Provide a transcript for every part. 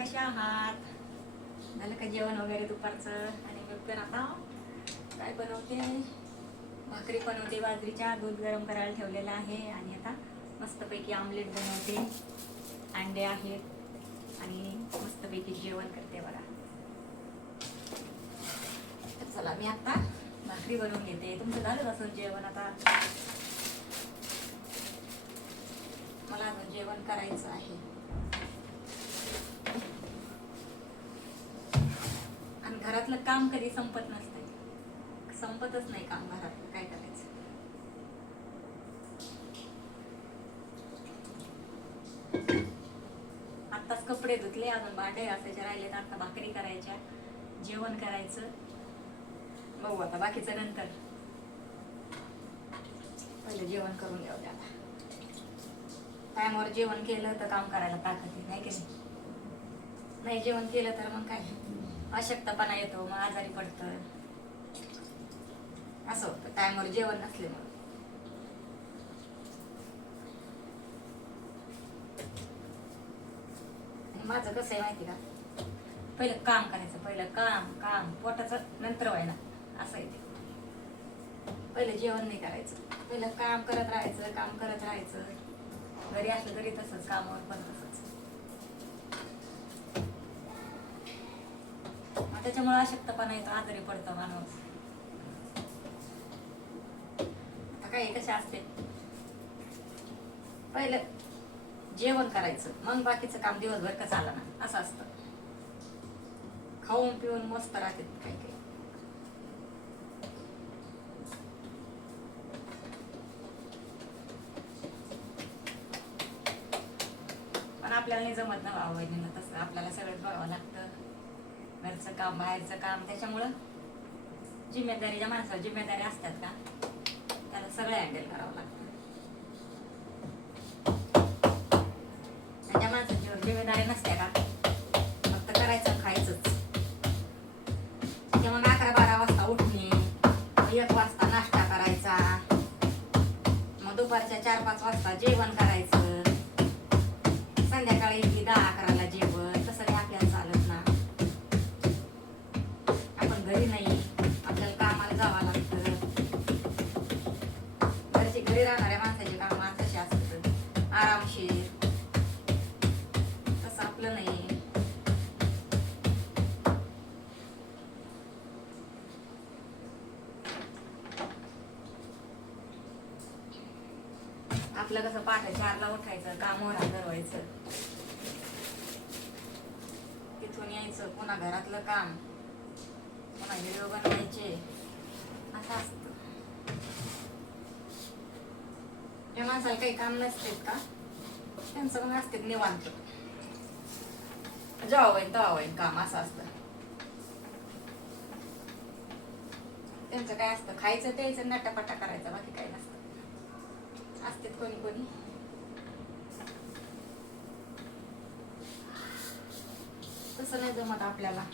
कसे आहात? झालं का जेवण वगैरे दुपारचं? आणि मी पण आता काय बनवते, भाकरी बनवते बाजरीच्या, दूध गरम करायला ठेवलेलं आहे आणि आता मस्तपैकी आमलेट बनवते, अंडे आहेत आणि मस्तपैकी जेवण करते बघा. तर चला मी आता भाकरी बनवून घेते. तुमचं झालं असं जेवण? आता मला अजून जेवण करायचं आहे आणि घरातलं काम कधी संपत नसतंय, संपतच नाही काम घरातलं. काय करायचं? आत्ताच कपडे धुतले, अजून भांडे घासायचे राहिलेत, आता भाकरी करायच्या, जेवण करायचं. बघू आता बाकीचं नंतर, पहिले जेवण करून घेऊ द्या. टायमावर जेवण केलं तर काम करायला ताकद येत नाही की नाही जेवण केलं तर मग काय अशक्तपणा येतो, मग आजारी पडतं. असं होतं टायमावर जेवण नसल्यामुळे. माझं कसं आहे माहिती का, पहिलं काम करायचं, पहिलं काम काम पोटाचं नंतर व्हायला, असं आहे ते. पहिलं जेवण नाही करायचं, पहिलं काम करत राहायचं, काम करत राहायचं. घरी असलं तरी तसंच, कामावर पण तसंच. त्याच्यामुळे अशक्तपणा येतो, आजारी पडतो माणूस. आता काय कशा असते, पहिलं जेवण करायचं, मग बाकीचं काम दिवसभर का चाललं ना, असं असतं. खाऊन पिऊन मस्त राहते काही काही. पण आपल्याला नाही जमत ना भाऊ तसं, आपल्याला सगळंच बघावं लागतं, घरचं काम बाहेरचं काम. त्याच्यामुळं जिम्मेदारीच्या माणसाला जिम्मेदारी असतात का, त्याला सगळं हँडल करावं लागतं. त्या माणसाची जिम्मेदारी नसते का, फक्त करायचं खायचंच. मग 11-12 वाजता उठणे, 1 वाजता नाश्ता करायचा, मग दुपारच्या 4-5 वाजता जेवण करायचं, संध्याकाळी 10-11ला जेवण. तसं नाही आपल्याला चालत ना, आपण घरी नाही, आपल्याला कामाला जावं लागतं. घरी राहणाऱ्या माणसाचे काम तसे असतात, आरामशीर. तसं आपलं नाही. आपलं कसं पहाटे 4ला उठायचं, कामावर हजर व्हायचं, तिथून यायचं, पुन्हा घरातलं काम, पुन्हा व्हिडिओ बनवायचे, असं असतं. त्या माणसाला काही काम नसतेत का, त्यांचं मग असते निवांत, जेव्हा होईन तेव्हा होईन काम, असं असतं त्यांचं. काय असतं, खायचं प्यायचं नटापटा करायचं, बाकी काही नसतं. असतेत कोणी कोणी. तसं नाही जमत आपल्याला.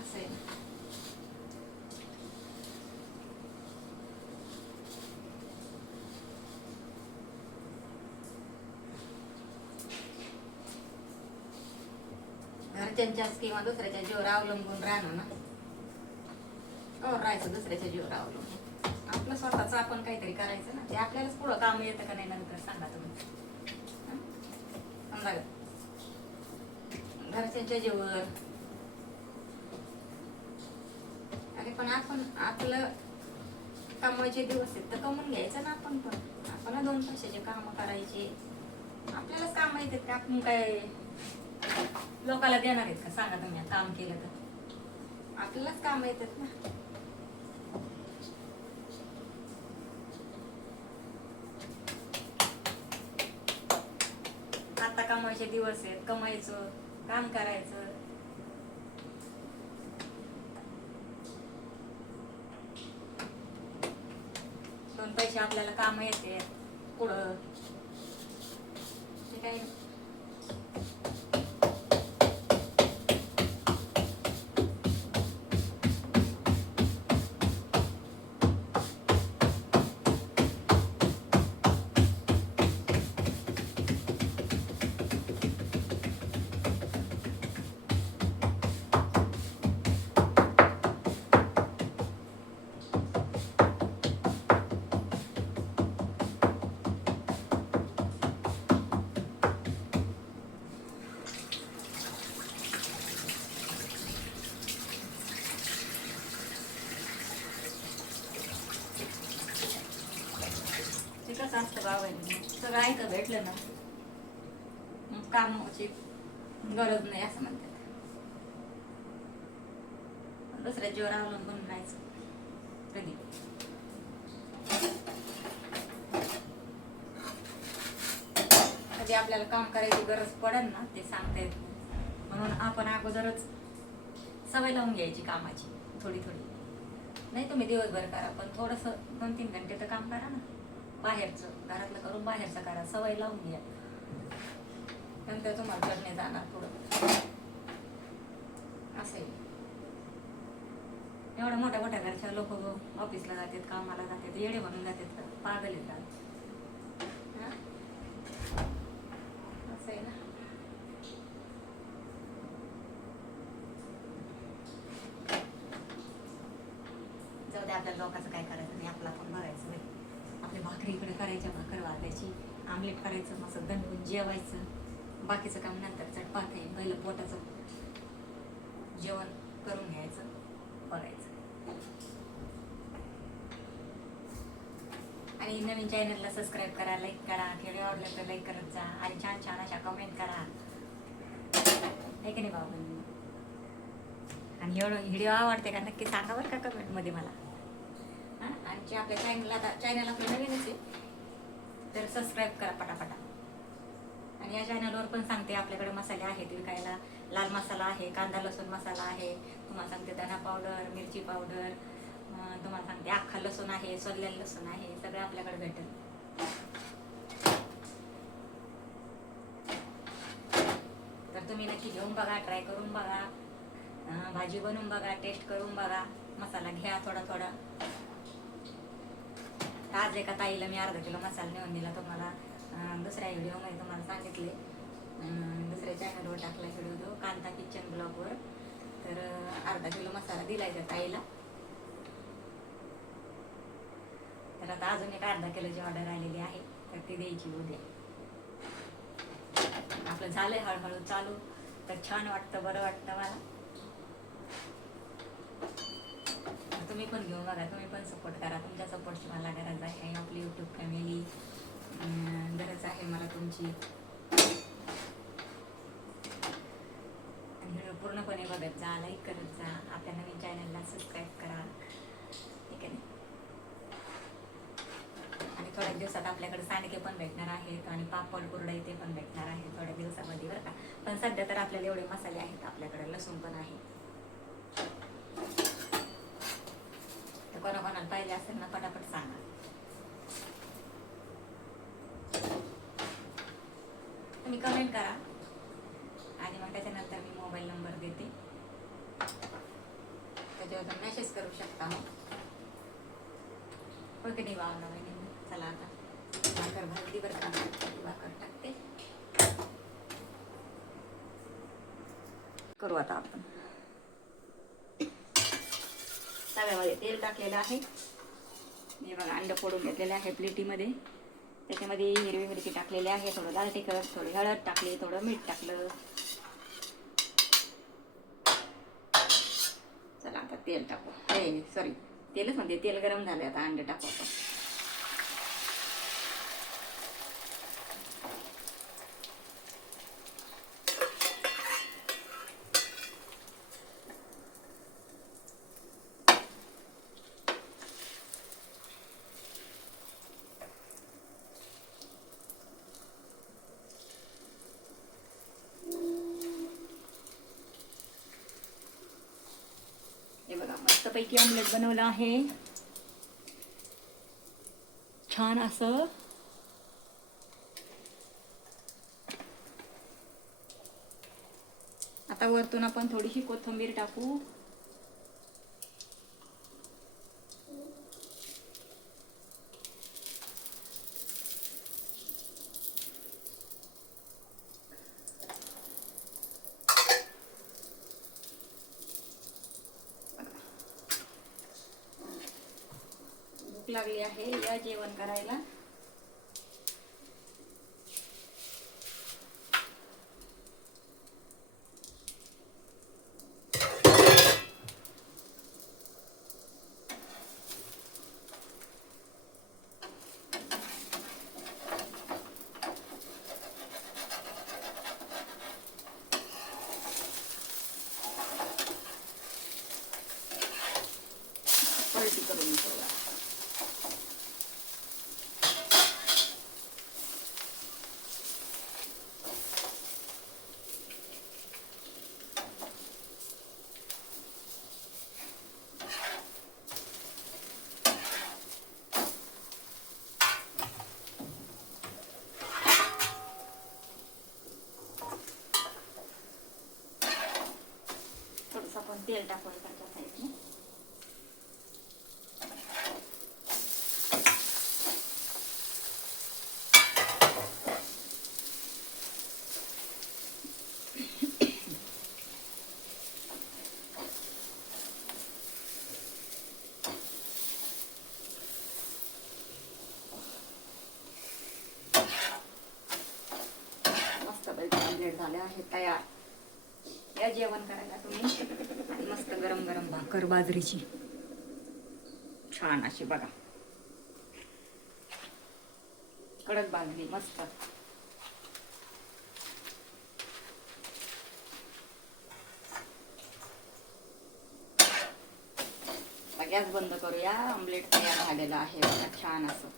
असं आहे. घरच्यांच्याच किंवा दुसऱ्याच्या जीवावर अवलंबून राहणं ना, राहायचं दुसऱ्याच्या जीवावर अवलंबून. आपलं स्वतःच आपण काहीतरी करायचं ना, ते आपल्यालाच पुढं काम येतं का नाही नंतर सांगा तुम्ही. समजा घरच्यांच्या जीवावर, अरे पण आपण आपलं कमवायचे दिवस आहेत तर कमवून घ्यायचं ना. आपण पण आपण 2 पैशाचे काम करायचे, आपल्यालाच काम येतात का, आपण काय लोकाला देणार आहेत का सांगा तुम्ही. काम केलं तर आपल्यालाच काम येतात ना. आता कमवायचे दिवस आहेत, कमायचं, काम करायचं. दोन पैसे आपल्याला काम येते पुढं, ते काही जास्त गावायला सगळं ऐकत भेटलं ना मग कामाची गरज नाही असं म्हणतात. दुसऱ्या जीवर अवलंबून राहायचं कधी. कधी आपल्याला काम करायची गरज पडेल ना ते सांगता येत नाही. म्हणून आपण अगोदरच सवय लावून घ्यायची कामाची थोडी थोडी. नाही तुम्ही दिवसभर करा पण थोडंसं 2-3 घंटे तर काम करा ना. बाहेरचं घरातलं करून बाहेरचं करा, सवय लावून घ्या. नंतर तुम्हाला चढणे जाणार पुढं असे. एवढ्या मोठ्या मोठ्या घरच्या लोक ऑफिसला जातात, कामाला जातात, येडे म्हणून जातात, पागल येतात. असं आहे ना. जाऊ दे, आपल्या लोकांचं काय करायचं नाही, आपलं आपण बघायचं नाही. आपली भाकरी इकडे करायच्या, भाकर वाटायची, आमलेट करायचं, मस्त दणकून जेवायचं. बाकीचं काम नंतर चटपात आहे. पहिलं पोटाचं जेवण करून घ्यायचं, बघायचं. आणि नवीन चॅनलला सबस्क्राईब करा, लाईक करा, व्हिडिओ आवडला तर लाईक करत जा आणि छान छान अशा कमेंट करा, आहे की नाही बाबा. आणि एवढं व्हिडिओ आवडते का नक्की सांगा बरं का कमेंटमध्ये मला. हां, आणि आपल्या चॅनल आपलं नवीनच आहे तर सबस्क्राईब करा पटापटा. आणि या चॅनलवर पण सांगते आपल्याकडे मसाले आहेत विकायला. लाल मसाला आहे, कांदा लसूण मसाला आहे, तुम्हाला सांगते धना पावडर, मिरची पावडर, तुम्हाला सांगते अख्खा लसूण आहे, सोललेलं लसूण आहे, सगळं आपल्याकडे भेटेल. तर तुम्ही नक्की घेऊन बघा, ट्राय करून बघा, भाजी बनवून बघा, टेस्ट करून बघा. मसाला घ्या थोडा थोडा. आज एका ताईला मी अर्धा किलो मसाला नेऊन दिला तुम्हाला. दुसऱ्या व्हिडिओमध्ये तुम्हाला सांगितले, दुसऱ्या चॅनलवर टाकला व्हिडिओ कांता किचन ब्लॉगवर. तर अर्धा किलो मसाला दिलाय त्या ताईला. तर आता अजून एक अर्धा किलोची ऑर्डर आलेली आहे तर ती द्यायची उद्या. आपलं झालंय हळूहळू चालू तर छान वाटतं, बरं वाटतं मला. तुम्ही पण घेऊन बघा, तुम्ही पण सपोर्ट करा. तुमच्या सपोर्टची मला गरज आहे. आपली यूट्यूब फॅमिली गरज आहे मला तुमची. व्हिडिओ पूर्णपणे बघत जा, लाईक करत जा, आपल्या नवीन चॅनलला सबस्क्राईब करा, ठीक आहे ना. आणि थोड्या दिवसात आपल्याकडे सांडगे पण भेटणार आहेत आणि पापड कुरडई ते पण भेटणार आहे थोड्या दिवसामध्ये बरं का. पण सध्या तर आपल्याला एवढे मसाले आहेत आपल्याकडे, लसूण पण आहे. तर कोणाकोणाला पाहिजे असेल ना पटापट सांगा. तुम्ही कमेंट करा आणि मग त्याच्यानंतर मी मोबाईल नंबर देते, त्याच्यावर तुम्ही मेसेज करू शकता. ओके नाही बाबा नवीन. चला आता भाकर भाजली बरं का, भाकर टाकते. करू आता आपण. तव्यामध्ये तेल टाकलेलं आहे. हे बघा अंड फोडून घेतलेले आहे प्लेटीमध्ये. त्याच्यामध्ये हिरवी मिरची टाकलेली आहे, थोडं लाल तिखट, थोडी हळद टाकली, थोडं मीठ टाकलं. चला आता तेल टाकू. सॉरी, तेलच म्हणते, तेल गरम झाले. आता अंडे टाकू आपण. हे बघा मस्तपैकी ऑमलेट बनवलं आहे, छान असं. आता वरतून आपण थोडीशी कोथिंबीर टाकू. भूक लागली आहे, या जेवण करायला. तेल टाकू इकडच्या साईडने. ऑमलेट झाले आहे तयार. या जेवण करायला तुम्ही. आणि मस्त गरम गरम भाकर बाजरीची छान अशी बघा, कडक बांधली मस्त. गॅस बंद करूया. ऑमलेट तयार झालेला आहे बघा छान असं.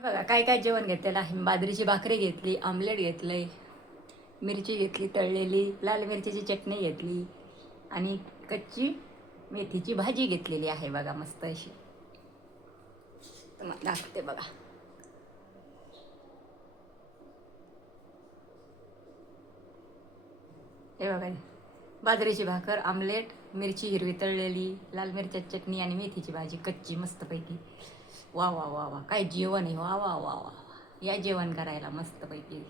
बघा काय काय जेवण घेतलेलं आहे. बाजरीची भाकरी घेतली, आमलेट घेतलंय, मिरची घेतली तळलेली, लाल मिरचीची चटणी घेतली आणि कच्ची मेथीची भाजी घेतलेली आहे बघा मस्त अशी. तुम्हाला दाखवते बघा. हे बघा, बाजरीची भाकर, आमलेट, मिरची हिरवी तळलेली, लाल मिरच्याची चटणी आणि मेथीची भाजी कच्ची मस्तपैकी. वा वा वा वा काय जेवण आहे. वा वा वा वा. या जेवण करायला मस्तपैकी.